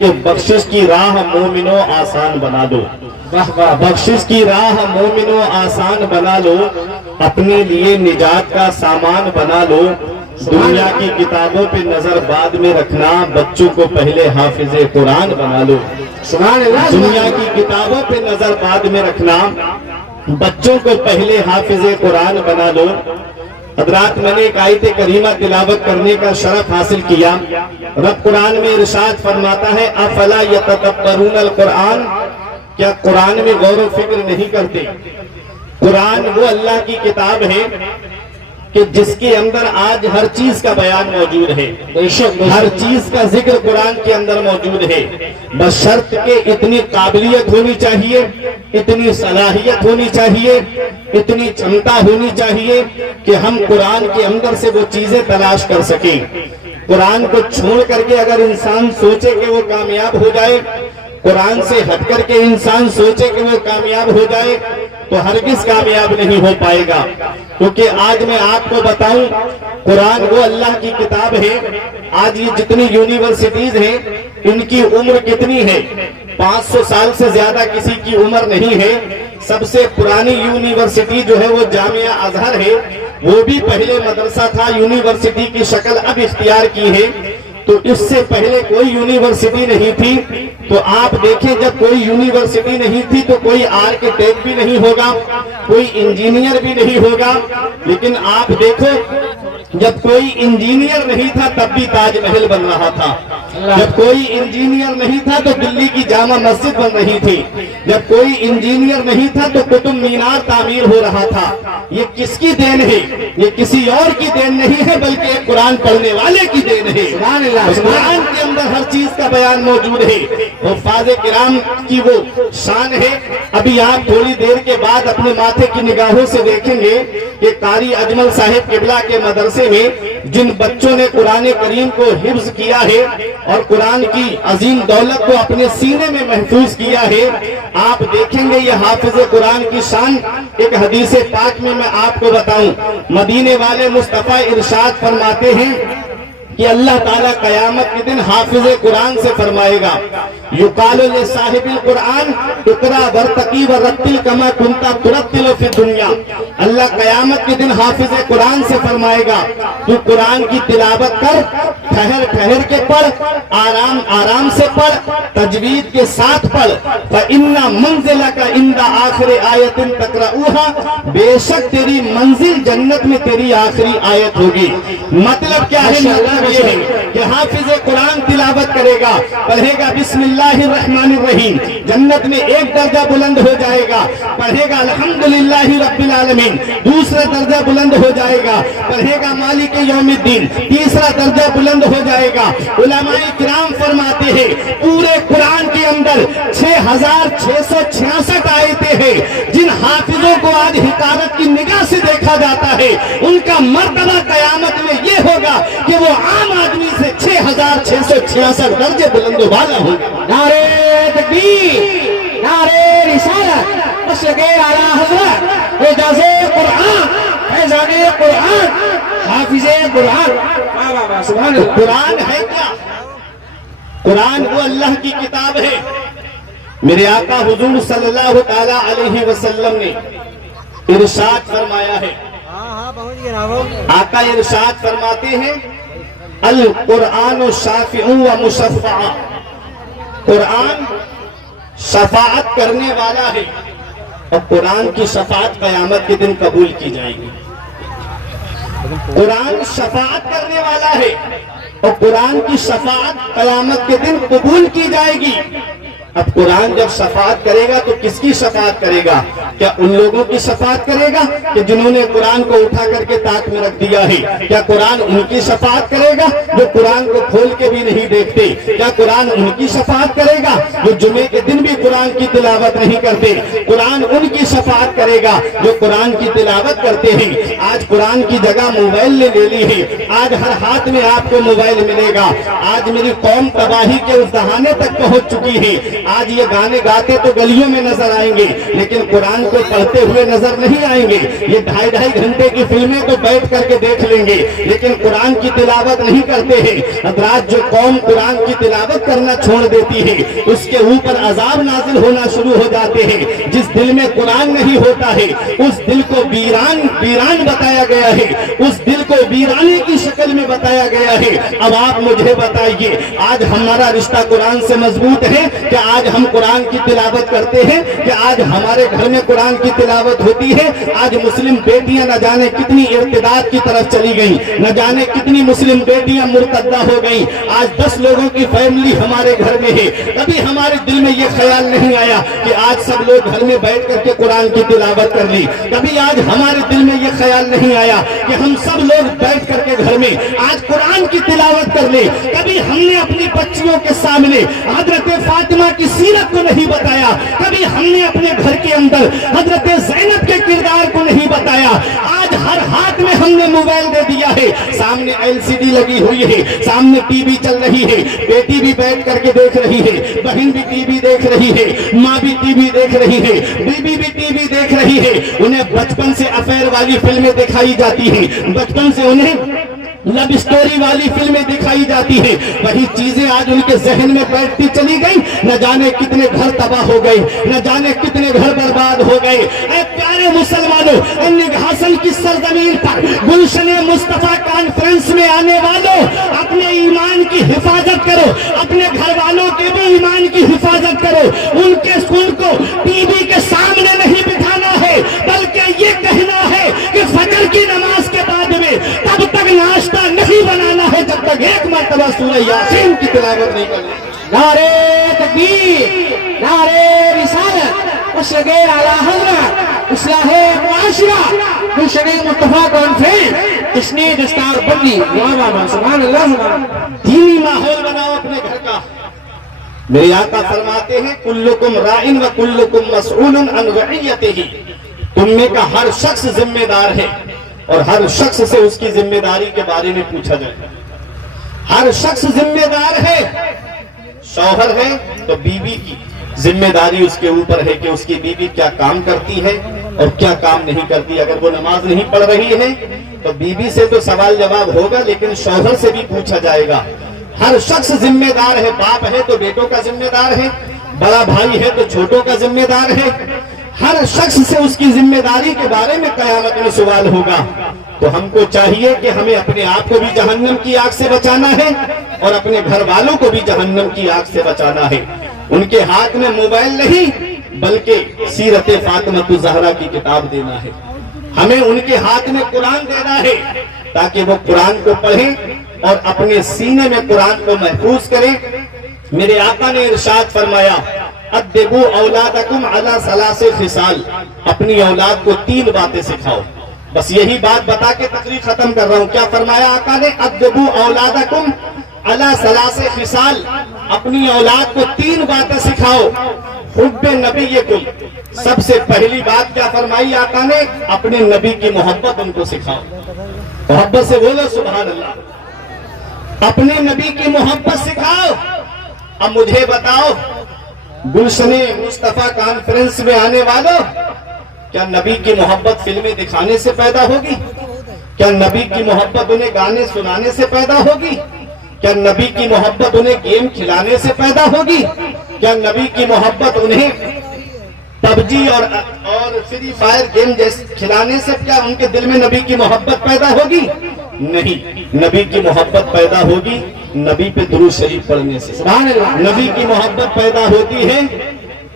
کہ بخشش کی راہ مومنوں آسان بنا دو، بخشش کی راہ مومنوں آسان بنا لو، اپنے لیے نجات کا سامان بنا لو، دنیا کی کتابوں پہ نظر بعد میں رکھنا، بچوں کو پہلے حافظ قرآن بنا لو۔ دنیا کی کتابوں پہ نظر بعد میں رکھنا، بچوں کو پہلے حافظ قرآن بنا لو۔ حضرات، میں نے ایک آیت کریمہ تلاوت کرنے کا شرف حاصل کیا۔ رب قرآن میں ارشاد فرماتا ہے افلا یتدبرون القرآن، کیا قرآن میں غور و فکر نہیں کرتے؟ قرآن وہ اللہ کی کتاب ہے کہ جس کے اندر آج ہر چیز کا بیان موجود ہے، ہر چیز کا ذکر قرآن کے اندر موجود ہے، بس شرط کہ اتنی قابلیت ہونی چاہیے، اتنی صلاحیت ہونی چاہیے، اتنی چمتا ہونی چاہیے کہ ہم قرآن کے اندر سے وہ چیزیں تلاش کر سکیں۔ قرآن کو چھوڑ کر کے اگر انسان سوچے کہ وہ کامیاب ہو جائے، قرآن سے ہٹ کر کے انسان سوچے کہ وہ کامیاب ہو جائے تو ہرگز کامیاب نہیں ہو پائے گا۔ کیونکہ آج میں آپ کو بتاؤں، قرآن وہ اللہ کی کتاب ہے۔ آج یہ جتنی یونیورسٹیز ہیں ان کی عمر کتنی ہے؟ 500 سال سے زیادہ کسی کی عمر نہیں ہے۔ سب سے پرانی یونیورسٹی جو ہے وہ جامعہ ازہر ہے، وہ بھی پہلے مدرسہ تھا، یونیورسٹی کی شکل اب اختیار کی ہے۔ تو اس سے پہلے کوئی یونیورسٹی نہیں تھی۔ تو آپ دیکھیں، جب کوئی یونیورسٹی نہیں تھی تو کوئی آرکیٹیکٹ بھی نہیں ہوگا، کوئی انجینئر بھی نہیں ہوگا۔ لیکن آپ دیکھو، جب کوئی انجینئر نہیں تھا تب بھی تاج محل بن رہا تھا، جب کوئی انجینئر نہیں تھا تو دلی کی جامع مسجد بن رہی تھی، جب کوئی انجینئر نہیں تھا تو قطب مینار تعمیر ہو رہا تھا۔ یہ کس کی دین ہے؟ یہ کسی اور کی دین نہیں ہے، بلکہ ایک قرآن پڑھنے والے کی دین ہے۔ قرآن کے اندر ہر چیز کا بیان موجود ہے۔ حفاظ کرام کی وہ شان ہے۔ ابھی آپ تھوڑی دیر کے بعد اپنے ماتھے کی نگاہوں سے دیکھیں گے کہ قاری اجمل صاحب قبلہ کے مدرسے میں جن بچوں نے قرآن کریم کو حفظ کیا ہے اور قرآن کی عظیم دولت کو اپنے سینے میں محفوظ کیا ہے، آپ دیکھیں گے یہ حافظ قرآن کی شان۔ ایک حدیث پاک میں آپ کو بتاؤں، مدینے والے مصطفیٰ ارشاد فرماتے ہیں کہ اللہ تعالیٰ قیامت کے دن حافظ قرآن سے فرمائے گا یقال لصاحب القرآن اقرا ورتقی ورتل کما کنتا ترتل فی الدنیا۔ اللہ قیامت کے دن حافظ قرآن سے فرمائے گا تو قرآن کی تلاوت کر، ٹھہر ٹھہر کے پڑھ، آرام آرام سے پڑھ، تجوید کے ساتھ پڑھ۔ فَإِنَّ مَنزِلَكَ عِنْدَ آخِرِ آیَةٍ تَقْرَؤُوهَا، بے شک تیری منزل جنت میں تیری آخری آیت ہوگی۔ مطلب کیا ہے؟ مطلب یہ ہے کہ حافظ قرآن تلاوت کرے گا، پڑھے گا بسم اللہ الرحمن الرحیم، جنت میں ایک درجہ بلند ہو جائے گا۔ پڑھے گا الحمدللہ رب العالمین، دوسرا درجہ بلند ہو جائے گا۔ پڑھے گا مالک یوم الدین، تیسرا درجہ بلند ہو جائے گا۔ علماء کرام فرماتے ہیں پورے قرآن کے اندر 6666 آیتیں ہیں۔ جن حافظوں کو آج حقارت کی نگاہ سے دیکھا جاتا ہے، ان کا مرتبہ قیامت میں یہ ہوگا کہ وہ عام آدمی سے 6666 درجے بلند والا ہوگا۔ نعرہ تکبیر، نعرہ رسالت، مشرق اعلیٰ حضرت، اعجاز قرآن، فیضان قرآن، حافظ قرآن۔ سبحان اللہ۔ قرآن ہے کیا؟ قرآن وہ اللہ کی کتاب ہے۔ میرے آقا حضور صلی اللہ تعالیٰ علیہ وسلم نے ارشاد فرمایا ہے، آقا ارشاد فرماتے ہیں القرآن شافع و مشفع، قرآن شفاعت کرنے والا ہے اور قرآن کی شفاعت قیامت کے دن قبول کی جائے گی۔ قرآن شفاعت کرنے والا ہے اور قرآن کی شفاعت قیامت کے دن قبول کی جائے گی۔ اب قرآن جب شفاعت کرے گا تو کس کی شفاعت کرے گا؟ کیا ان لوگوں کی شفاعت کرے گا کہ جنہوں نے قرآن کو اٹھا کر کے تاک میں رکھ دیا ہے؟ کیا قرآن ان کی شفاعت کرے گا جو قرآن کو کھول کے بھی نہیں دیکھتے؟ کیا قرآن ان کی شفاعت کرے گا جو جمعے کے دن بھی قرآن کی تلاوت نہیں کرتے؟ قرآن ان کی شفاعت کرے گا جو قرآن کی تلاوت کرتے ہیں۔ آج قرآن کی جگہ موبائل نے لے لی ہے، آج ہر ہاتھ میں آپ کو موبائل ملے گا۔ آج میری قوم تباہی کے اس دہانے تک پہنچ چکی ہے۔ آج یہ گانے گاتے تو گلیوں میں نظر آئیں گے لیکن قرآن کو پڑھتے ہوئے نظر نہیں آئیں گے. یہ 2.5 گھنٹے کی فلمیں تو بیٹھ کر کے دیکھ لیں گے لیکن قرآن کی تلاوت نہیں کرتے ہیں. حضرات جو قوم قرآن کی تلاوت کرنا چھوڑ دیتی ہے اس کے اوپر عذاب نازل ہونا شروع ہو جاتے ہیں. جس دل میں قرآن نہیں ہوتا ہے اس دل کو ویران بتایا گیا ہے, اس دل کو ویرانے کی شکل میں بتایا گیا ہے. اب آپ مجھے بتائیے آج ہمارا رشتہ قرآن سے مضبوط ہے کہ آج ہم قرآن کی تلاوت کرتے ہیں, کہ آج ہمارے گھر میں قرآن کی تلاوت ہوتی ہے. آج مسلم بیٹیاں نہ جانے کتنی ارتداد کی طرف چلی گئیں, نہ جانے کتنی مسلم بیٹیاں مرتدہ ہو گئیں. آج 10 لوگوں کی فیملی ہمارے گھر میں ہے. کبھی ہمارے دل میں یہ خیال نہیں آیا کہ آج سب لوگ گھر میں بیٹھ کر کے قرآن کی تلاوت کر لی. کبھی آج ہمارے دل میں یہ خیال نہیں آیا کہ ہم سب لوگ بیٹھ کر کے گھر میں آج قرآن کی تلاوت کر لیں. کبھی ہم نے اپنی بچیوں کے سامنے حضرت فاطمہ کی سیرت کو نہیں بتایا. کبھی ہم نے اپنے گھر کے اندر حضرت زینب کے کردار کو نہیں بتایا. آج ہر ہاتھ میں ہم نے موبائل دے دیا ہے, سامنے LCD لگی ہوئی ہے, سامنے ٹی وی چل رہی ہے, بیٹی بھی بیٹھ کر کے دیکھ رہی ہے, بہن بھی ٹی وی دیکھ رہی ہے, ماں بھی ٹی وی دیکھ رہی ہے, بیوی بھی ٹی وی دیکھ رہی ہے. انہیں بچپن سے افیئر والی فلمیں دکھائی جاتی ہیں, بچپن سے انہیں لب اسٹوری والی فلمیں دکھائی جاتی ہیں. وہی چیزیں آج ان کے ذہن میں بیٹھتی چلی گئی. نہ جانے کتنے گھر تباہ ہو گئے, نہ جانے کتنے گھر برباد ہو گئے. اے پیارے مسلمانوں, نگہاسن کی سرزمین پر گلشن مصطفیٰ کانفرنس میں آنے والوں, اپنے ایمان کی حفاظت کرو, اپنے گھر والوں کے بھی ایمان کی حفاظت کرو. ان کو ٹی وی کے سامنے نہیں بٹھانا ہے بلکہ یہ کہنا ہے کہ فجر کی نماز کے بعد میں تب تک ناشتہ نہیں بنانا ہے جب تک ایک مرتبہ سورہ یاسین کی تلاوت نہیں کرنی. نعرے تکبیر, نعرے رسالت, مشرق اعلی حضرت, اصلاح معاشرہ, گلشن مصطفیٰ کانفرنس, جشن دستار بندی. سبحان اللہ, سبحان اللہ. دینی ماحول بناؤ اپنے گھر کا. میرے آقا فرماتے ہیں کلکم راعن و کلکم مسئول عن رعیتہ. تم میں کا ہر شخص ذمہ دار ہے اور ہر شخص سے اس کی ذمہ داری کے بارے میں پوچھا جائے گا. ہر شخص ذمہ دار ہے. شوہر ہے تو بیوی کی ذمہ داری اس کے اوپر ہے کہ اس کی بیوی کیا کام کرتی ہے اور کیا کام نہیں کرتی. اگر وہ نماز نہیں پڑھ رہی ہے تو بیوی سے تو سوال جواب ہوگا لیکن شوہر سے بھی پوچھا جائے گا. ہر شخص ذمہ دار ہے. باپ ہے تو بیٹوں کا ذمہ دار ہے, بڑا بھائی ہے تو چھوٹوں کا ذمہ دار ہے. ہر شخص سے اس کی ذمہ داری کے بارے میں قیامت میں سوال ہوگا. تو ہم کو چاہیے کہ ہمیں اپنے آپ کو بھی جہنم کی آگ سے بچانا ہے اور اپنے گھر والوں کو بھی جہنم کی آگ سے بچانا ہے. ان کے ہاتھ میں موبائل نہیں بلکہ سیرت فاطمہ الزہرا کی کتاب دینا ہے. ہمیں ان کے ہاتھ میں قرآن دینا ہے تاکہ وہ قرآن کو پڑھیں اور اپنے سینے میں قرآن کو محفوظ کریں. میرے آقا نے ارشاد فرمایا ادبوا اولادکم علی ثلاث خصال. اپنی اولاد کو 3 باتیں سکھاؤ. بس یہی بات بتا کے تقریر ختم کر رہا ہوں. کیا فرمایا آقا نے؟ ادبوا اولادکم علی ثلاث خصال. اپنی اولاد کو 3 باتیں سکھاؤ. حب نبیکم. سب سے پہلی بات کیا فرمائی آقا نے؟ اپنے نبی کی محبت ان کو سکھاؤ. محبت سے بولو سبحان اللہ. اپنے نبی کی محبت سکھاؤ. اب مجھے بتاؤ گلشن مصطفیٰ کانفرنس میں آنے والوں, کیا نبی کی محبت فلمیں دکھانے سے پیدا ہوگی؟ کیا نبی کی محبت انہیں گانے سنانے سے پیدا ہوگی؟ کیا نبی کی محبت انہیں گیم کھلانے سے پیدا ہوگی؟ کیا نبی کی محبت انہیں PUBG اور فری فائر گیم جیسے کھلانے سے کیا ان کے دل میں نبی کی محبت پیدا ہوگی؟ نہیں. نبی کی محبت پیدا ہوگی نبی پہ درود شریف پڑھنے سے. سبحان اللہ. نبی کی محبت پیدا ہوتی ہے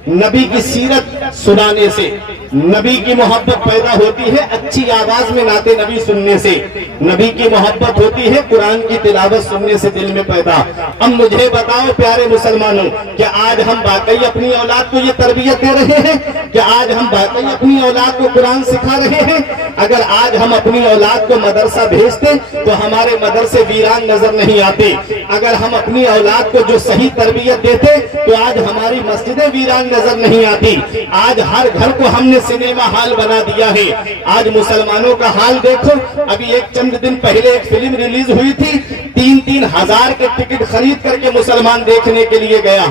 نبی کی سیرت سنانے سے. نبی کی محبت پیدا ہوتی ہے اچھی آواز میں نعت نبی سننے سے. نبی کی محبت ہوتی ہے قرآن کی تلاوت سننے سے دل میں پیدا. اب مجھے بتاؤ پیارے مسلمانوں, کہ آج ہم واقعی اپنی اولاد کو یہ تربیت دے رہے ہیں؟ کہ آج ہم واقعی اپنی اولاد کو قرآن سکھا رہے ہیں؟ اگر آج ہم اپنی اولاد کو مدرسہ بھیجتے تو ہمارے مدرسے ویران نظر نہیں آتے. اگر ہم اپنی اولاد کو جو صحیح تربیت دیتے تو آج ہماری مسجدیں ویران نظر نہیں آتی. آج ہر گھر کو ہم نے سنیما ہال بنا دیا ہے. آج مسلمانوں کا حال دیکھو. ابھی ایک چند دن پہلے ایک فلم ریلیز ہوئی تھی, 3,000 کے ٹکٹ خرید کر کے مسلمان دیکھنے کے لیے گیا.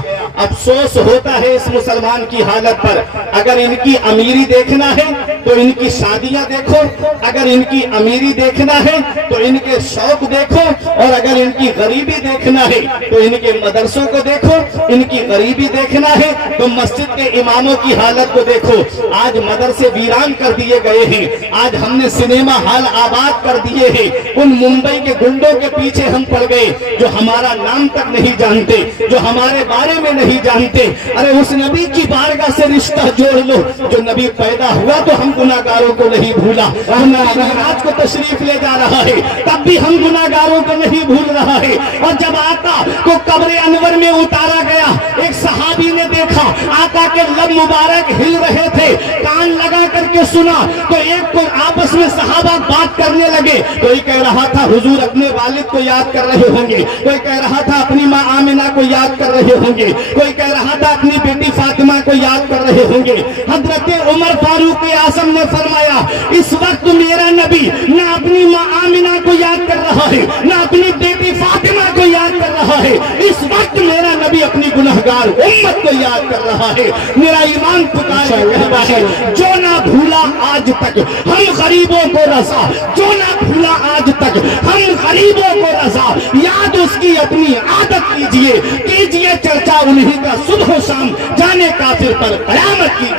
افسوس ہوتا ہے اس مسلمان کی حالت پر. اگر ان کی امیری دیکھنا ہے تو ان کی شادیاں دیکھو, اگر ان کی امیری دیکھنا ہے تو ان کے شوق دیکھو, اور اگر ان کی غریبی دیکھنا ہے تو ان کے مدرسوں کو دیکھو, ان کی غریبی دیکھنا ہے تو مسجد کے اماموں کی حالت کو دیکھو. آج مدرسے ویران کر دیے گئے ہیں, آج ہم نے سنیما ہال آباد کر دیے ہیں. ان ممبئی کے گنڈوں کے پیچھے ہم پڑ گئے جو ہمارا نام تک نہیں جانتے, جو ہمارے بارے میں نہیں جانتے. ارے اس نبی کی بارگاہ سے رشتہ جوڑ لو. جو نبی پیدا ہوا تو ہم گناہگاروں کو نہیں بھولا, ہم نبی معراج کو تشریف لے جا رہا ہے تب بھی ہم گناہگاروں کو نہیں بھول رہا ہے. اور جب آقا کو قبر انور میں اتارا گیا, ایک صحابی نے دیکھا آقا کے لب مبارک ہل رہے تھے, کان لگا کر کے سنا تو ایک کو آپس میں صحابہ بات کرنے لگے. کوئی کہہ رہا تھا حضور اپنے والد کو یاد کر رہے ہوں گے, کوئی کہہ رہا تھا اپنی ماں آمنہ کو یاد کر رہے ہوں گے, کوئی کہہ رہا تھا اپنی بیٹی فاطمہ کو یاد کر رہے ہوں گے. حضرت عمر فاروق اعظم نے فرمایا اس وقت میرا نبی نہ اپنی ماں آمنہ کو یاد کر رہا ہے, نہ اپنی بیٹی فاطمہ کو یاد کر رہا ہے. اس وقت میرا نبی اپنی گنہگار امت کو یاد کر رہا ہے. میرا ایمان پکار کے کہتا ہے جو نہ بھولا آج تک ہم غریبوں کو رضا, جو نہ بھولا آج تک ہم غریبوں کو رضا, یاد اس کی اپنی عادت کیجئے, کیجئے چرچا انہی کا صبح و شام, جانے کافر پر قیامت کی.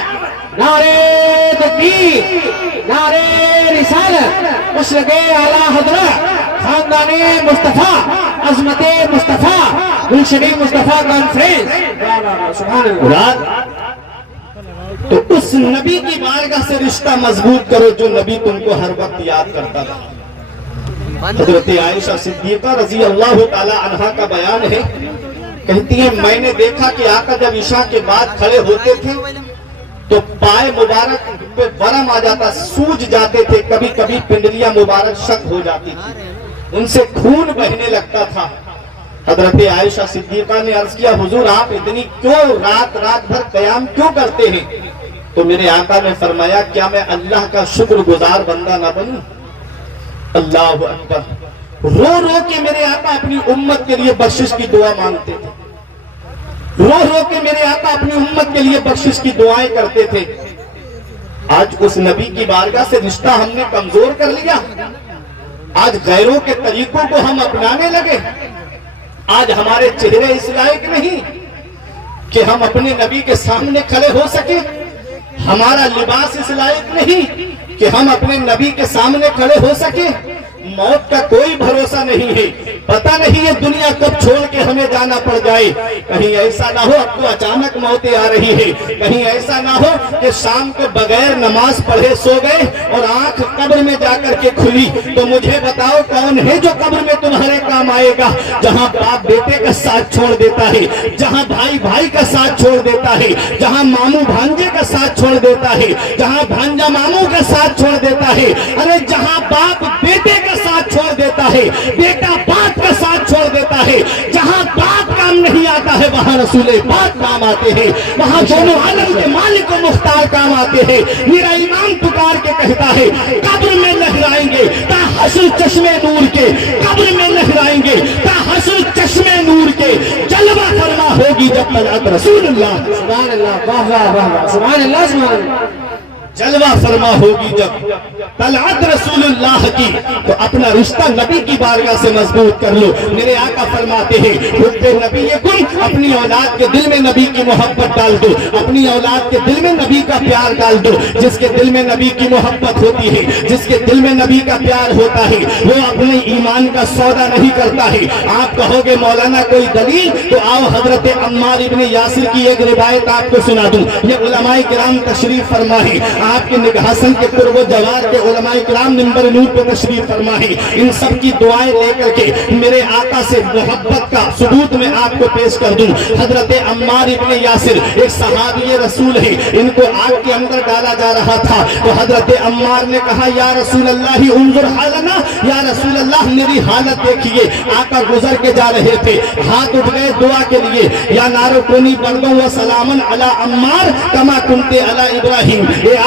نعرے تکبیر, نعرے رسالت, مشرق اعلیٰ حضرت, خاندان مصطفیٰ, عظمت مصطفیٰ, گلشن مصطفیٰ کانفرنس. سبحان اللہ. تو اس نبی کی بارگاہ سے رشتہ مضبوط کرو جو نبی تم کو ہر وقت یاد کرتا تھا. حضرت عائشہ صدیقہ رضی اللہ تعالی عنہا کا بیان ہے, کہتی ہیں میں نے دیکھا کہ آقا جب عشاء کے بعد کھڑے ہوتے تھے تو پائے مبارک پہ ورم آ جاتا, سوج جاتے تھے, کبھی کبھی پنڈلیاں مبارک شک ہو جاتی تھی, ان سے خون بہنے لگتا تھا. حضرت عائشہ صدیقہ نے عرض کیا حضور آپ اتنی کیوں رات بھر قیام کیوں کرتے ہیں؟ تو میرے آقا نے فرمایا کیا میں اللہ کا شکر گزار بندہ نہ بنوں؟ اللہ اکبر. رو رو کے میرے آقا اپنی امت کے لیے بخشش کی دعا مانگتے تھے, رو رو کے میرے آقا اپنی امت کے لیے بخشش کی دعائیں کرتے تھے. آج اس نبی کی بارگاہ سے رشتہ ہم نے کمزور کر لیا, آج غیروں کے طریقوں کو ہم اپنانے لگے. آج ہمارے چہرے اس لائق نہیں کہ ہم اپنے نبی کے سامنے کھڑے ہو سکیں, ہمارا لباس اس لائق نہیں کہ ہم اپنے نبی کے سامنے کھڑے ہو سکیں. موت کا کوئی بھروسہ نہیں ہے, پتہ نہیں یہ دنیا کب چھوڑ کے ہمیں جانا پڑ جائے. کہیں ایسا نہ ہو اب تو اچانک موتیں آ رہی ہے, کہیں ایسا نہ ہو کہ شام کو بغیر نماز پڑھے سو گئے اور آنکھ قبر میں جا کر کے کھلی. تو مجھے بتاؤ کون ہے جو قبر میں تمہارے کام آئے گا؟ جہاں باپ بیٹے کا ساتھ چھوڑ دیتا ہے, جہاں بھائی بھائی کا ساتھ چھوڑ دیتا ہے, جہاں ماموں بھانجے کا ساتھ چھوڑ دیتا ہے, جہاں بھانجا ماموں کا ساتھ چھوڑ دیتا ہے, ارے جہاں باپ بیٹے کا ساتھ چھوڑ دیتا ہے, بیٹا باپ کا ساتھ چھوڑ دیتا ہے, جہاں باپ کام نہیں آتا ہے وہاں رسول پاک کام آتے ہیں, وہاں دونوں عالم کے مالک و مختار کام آتے ہیں. میرا ایمان پکار کے کہتا ہے قبر میں لہرائیں گے تا حشر چشمے نور کے, قبر میں لہرائیں گے تا حشر چشمے نور کے, جلوہ فرما ہوگی جب طلعت رسول اللہ. سبحان اللہ, واہ واہ واہ, سبحان اللہ, سبحان اللہ. جلوہ فرما ہوگی جب طلعت رسول اللہ کی, تو اپنا رشتہ نبی کی بارگاہ سے مضبوط کر لو. میرے آقا فرماتے ہیں حب نبی کن, اپنی اولاد کے دل میں نبی کی محبت ڈال دو, اپنی اولاد کے دل میں نبی کا پیار ڈال دو. جس کے دل میں نبی کی محبت ہوتی ہے, جس کے دل میں نبی کا پیار ہوتا ہے, وہ اپنے ایمان کا سودا نہیں کرتا ہے. آپ کہو گے مولانا کوئی دلیل, تو آؤ حضرت عمار ابن یاسر کی ایک روایت آپ کو سنا دوں. یہ علماء کرام تشریف فرما ہے, آپ کے نگہسن کے قرب و جوار کے علماء کرام منبر نور پہ تشریف فرما ہے. ان سب کی دعائیں لے کر کے میرے آقا سے محبت کا ثبوت میں آپ کو پیش کر دوں. حضرت عمار ابن یاسر ایک صحابی رسول ہے, ان کو آگ کے اندر ڈالا جا رہا تھا. تو حضرت عمار نے کہا یا رسول اللہ انظر حالنا, یا رسول اللہ میری حالت دیکھیے. آقا گزر کے جا رہے تھے, ہاتھ اٹھ گئے دعا کے لیے, یا نارو کونی بردوں و سلامن علی عمار کما کنتے علی ابراہیم. اے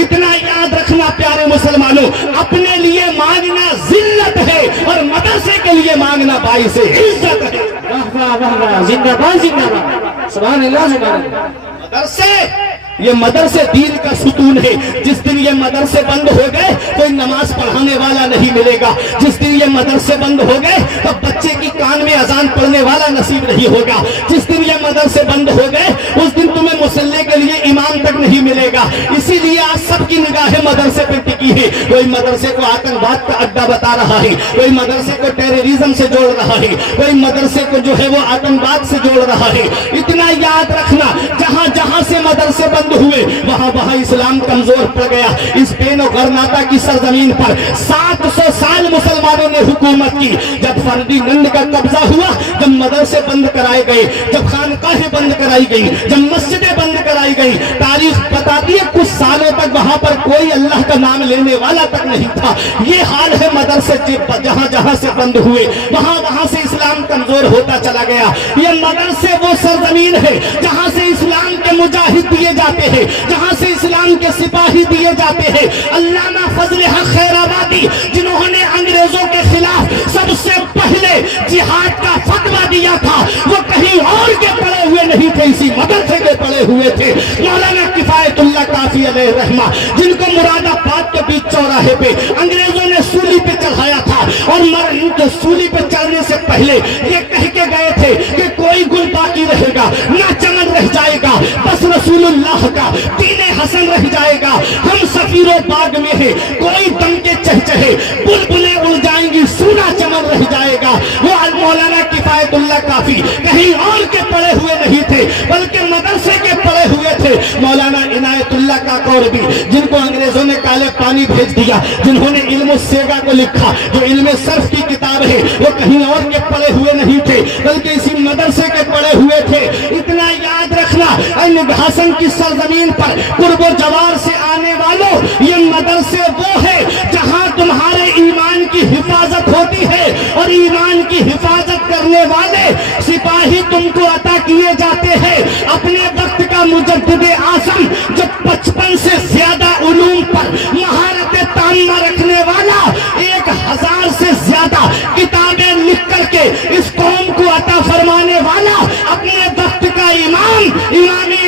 اتنا یاد رکھنا پیارے مسلمانوں, اپنے لیے مانگنا ذلت ہے اور مدرسے کے لیے مانگنا باعث عزت ہے. واہ واہ واہ واہ, زندہ باد زندہ باد, سبحان اللہ سبحان اللہ. مدرسے, یہ مدرسے دین کا ستون ہے. جس دن یہ مدرسے بند ہو گئے کوئی نماز پڑھانے والا نہیں ملے گا. جس دن یہ مدرسے بند ہو گئے تو بچے کی کان میں اذان پڑھنے والا نصیب نہیں ہوگا. جس دن یہ مدرسے بند ہو گئے اس دن تمہیں مصلی کے لیے امام تک نہیں ملے گا. اسی لیے آج سب کی نگاہیں مدرسے پہ ٹکی ہے. کوئی مدرسے کو آتنکواد کا اڈا بتا رہا ہے, کوئی مدرسے کو ٹیررزم سے جوڑ رہا ہے, کوئی مدرسے کو جو ہے وہ آتنکواد سے جوڑ رہا ہے. اتنا یاد رکھنا, جہاں جہاں سے مدرسے بند ہوئے وہاں وہاں اسلام کمزور پڑ گیا. اسپین و غرناطہ کی سرزمین پر 700 سال مسلمانوں نے حکومت کی. جب فردینند کا قبضہ ہوا, جب مدرسے بند کرائے گئے, جب خانقاہیں بند کرائی گئی, جب مسجدیں بند کرائی گئی, تاریخ بتاتی ہے کچھ سالوں تک وہاں پر کوئی اللہ کا نام لینے والا تک نہیں تھا. یہ حال ہے مدرسے جہاں جہاں سے بند ہوئے وہاں وہاں سے اسلام کمزور ہوتا چلا گیا. یہ مدرسے وہ سرزمین ہے جہاں سے اسلام کے مجاہد دیے جاتے ہیں, جہاں سے اسلام کے سپاہی دیے جاتے ہیں. علامہ فضل حق خیرآبادی جنہوں نے انگریزوں کے خلاف سب سے پہلے جہاد کا فتویٰ دیا تھا, وہ کہیں اور کے پڑے ہوئے نہیں تھے, اسی مدرسے کے پڑے ہوئے تھے. مولانا کفایت اللہ کافی علیہ رحمہ, جن کو مراد آباد کے بیچ چوراہے پہ انگریزوں نے سولی پہ چڑھایا تھا, اور ان کے سولی پہ چڑھنے سے پہلے یہ کہہ کے گئے تھے کہ کوئی گل باقی رہے گا نہ چمن رہ جائے گا, بس رسول اللہ کا دین حسن رہ جائے گا. ہم سفیر و باغ میں ہیں, کوئی دم کے چہچہے, بلبلیں اڑ جائیں گی, سونا چمن رہ جائے گا. وہ مولانا کفایت اللہ کافی کہیں اور کے پڑے ہوئے نہیں تھے بلکہ مدرسے کے پڑے ہوئے تھے. مولانا عنایت اللہ کاکور بھی, جن کو انگریزوں نے کالے پانی بھیج دیا, جنہوں نے علم السیگا کو لکھا جو علم صرف کی کتاب ہے, وہ کہیں اور کے پڑے ہوئے نہیں تھے بلکہ اسی مدرسے کے پڑے ہوئے تھے. اتنا یاد رکھنا, حسن کی سرزمین پر قرب و جوار سے آنے والوں, یہ مدرسے وہ ہے جہاں تمہارے ایمان کی حفاظت ہوتی ہے, اور ایمان کی حفاظت کرنے والے سپاہی تم کو عطا کیے جاتے ہیں. اپنے وقت کا مجدد اعظم جو 55 سے زیادہ علوم پر مہارت تامہ رکھنے والا, 1000 سے زیادہ کتابیں لکھ کر کے اس قوم کو عطا فرمانے والا, اپنے وقت کا امام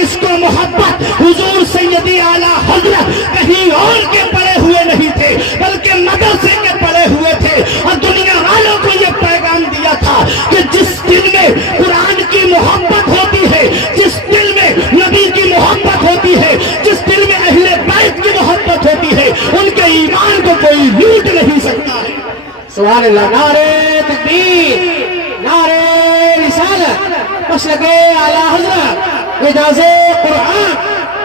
عشق و محبت حضور سیدی اعلیٰ حضرت کہیں اور کے پڑے ہوئے نہیں تھے بلکہ مدرسے کے پڑے ہوئے تھے. اور دنیا والوں کو یہ پیغام دیا تھا کہ جس دل میں قرآن کی محبت ہوتی ہے, جس دل میں نبی کی محبت ہوتی ہے, جس دل میں اہل بیت کی محبت ہوتی ہے, ان کے ایمان کو کوئی لوٹ نہیں سکتا ہے. سبحان اللہ. نعرہ تکبیر, نعرہ رسالت, مسلک اعلیٰ حضرت, اعجاز قرآن,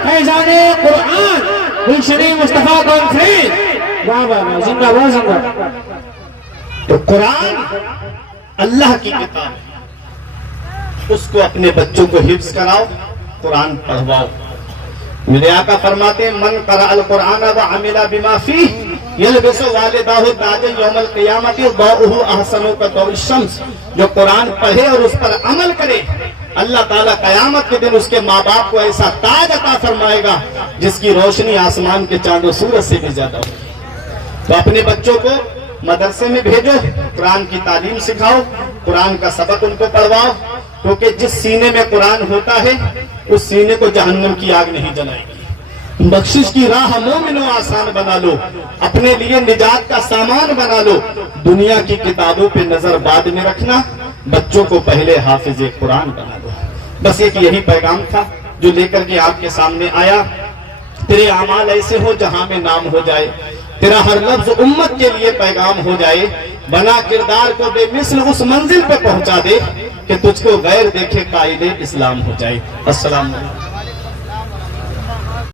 فیضان قرآن, گلشن مصطفیٰ کانفرنس. واہ واہ واہ, زندہ باد زندہ باد. تو قرآن اللہ کی کتاب, اس کو اپنے بچوں کو حفظ کراؤ, قرآن پڑھواؤ. میرے آقا فرماتے ہیں من قرأ القرآن وعمل بما فیہ یلبس والداہ تاج یوم القیامت ضوءہ احسن کضوء الشمس. جو قرآن پڑھے اور اس پر عمل کرے, اللہ تعالیٰ قیامت کے دن اس کے ماں باپ کو ایسا تاج عطا فرمائے گا جس کی روشنی آسمان کے چاند و سورج سے بھی زیادہ ہوگی. تو اپنے بچوں کو مدرسے میں بھیجو, قرآن کی تعلیم سکھاؤ, قرآن کا سبق ان کو پڑھواؤ, کیونکہ جس سینے میں قرآن ہوتا ہے اس سینے کو جہنم کی آگ نہیں جلائے گی. بخشش کی راہ مومنو آسان بنا لو, اپنے لیے نجات کا سامان بنا لو. دنیا کی کتابوں پہ نظر بعد میں رکھنا, بچوں کو پہلے حافظ قرآن بنا دو. بس ایک یہی پیغام تھا جو لے کر کے آپ کے سامنے آیا. تیرے اعمال ایسے ہو جہاں میں نام ہو جائے, تیرا ہر لفظ امت کے لیے پیغام ہو جائے, بنا کردار کو بے مثل اس منزل پہ پہنچا دے کہ تجھ کو غیر دیکھے قائل اسلام ہو جائے. السلام علیکم.